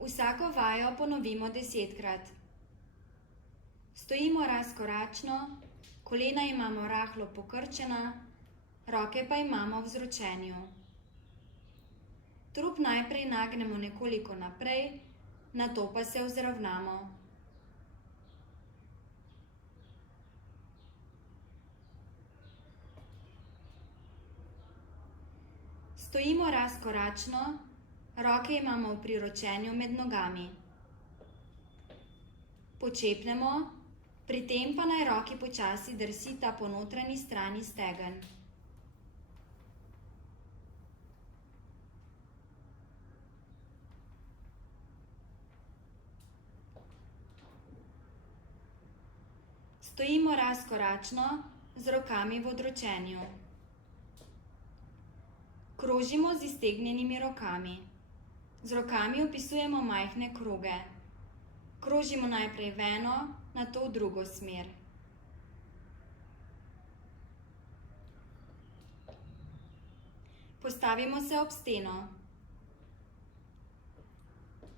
Vsako vajo ponovimo 10-krat. Stojimo razkoračno, kolena imamo rahlo pokrčena, roke pa imamo v vzročenju. Trup najprej nagnemo nekoliko naprej, nato pa se vzravnamo. Stojimo razkoračno, roke imamo v priročenju med nogami. Počepnemo, pri tem pa naj roki počasi drsita po notranji strani stegen. Stojimo razkoračno, z rokami v odročenju. Krožimo z iztegnjenimi rokami. Z rokami opisujemo majhne kroge. Krožimo najprej v eno, nato v drugo smer. Postavimo se ob steno.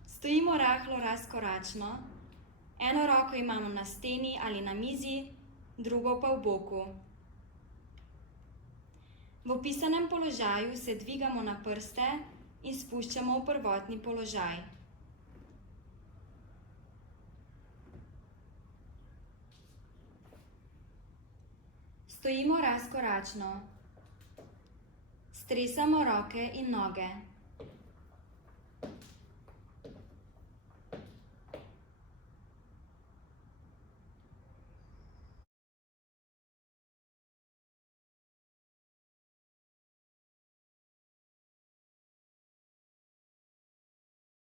Stojimo rahlo razkoračno. Eno roko imamo na steni ali na mizi, drugo pa v boku. V opisanem položaju se dvigamo na prste in spuščamo v prvotni položaj. Stojimo razkoračno. Stresamo roke in noge.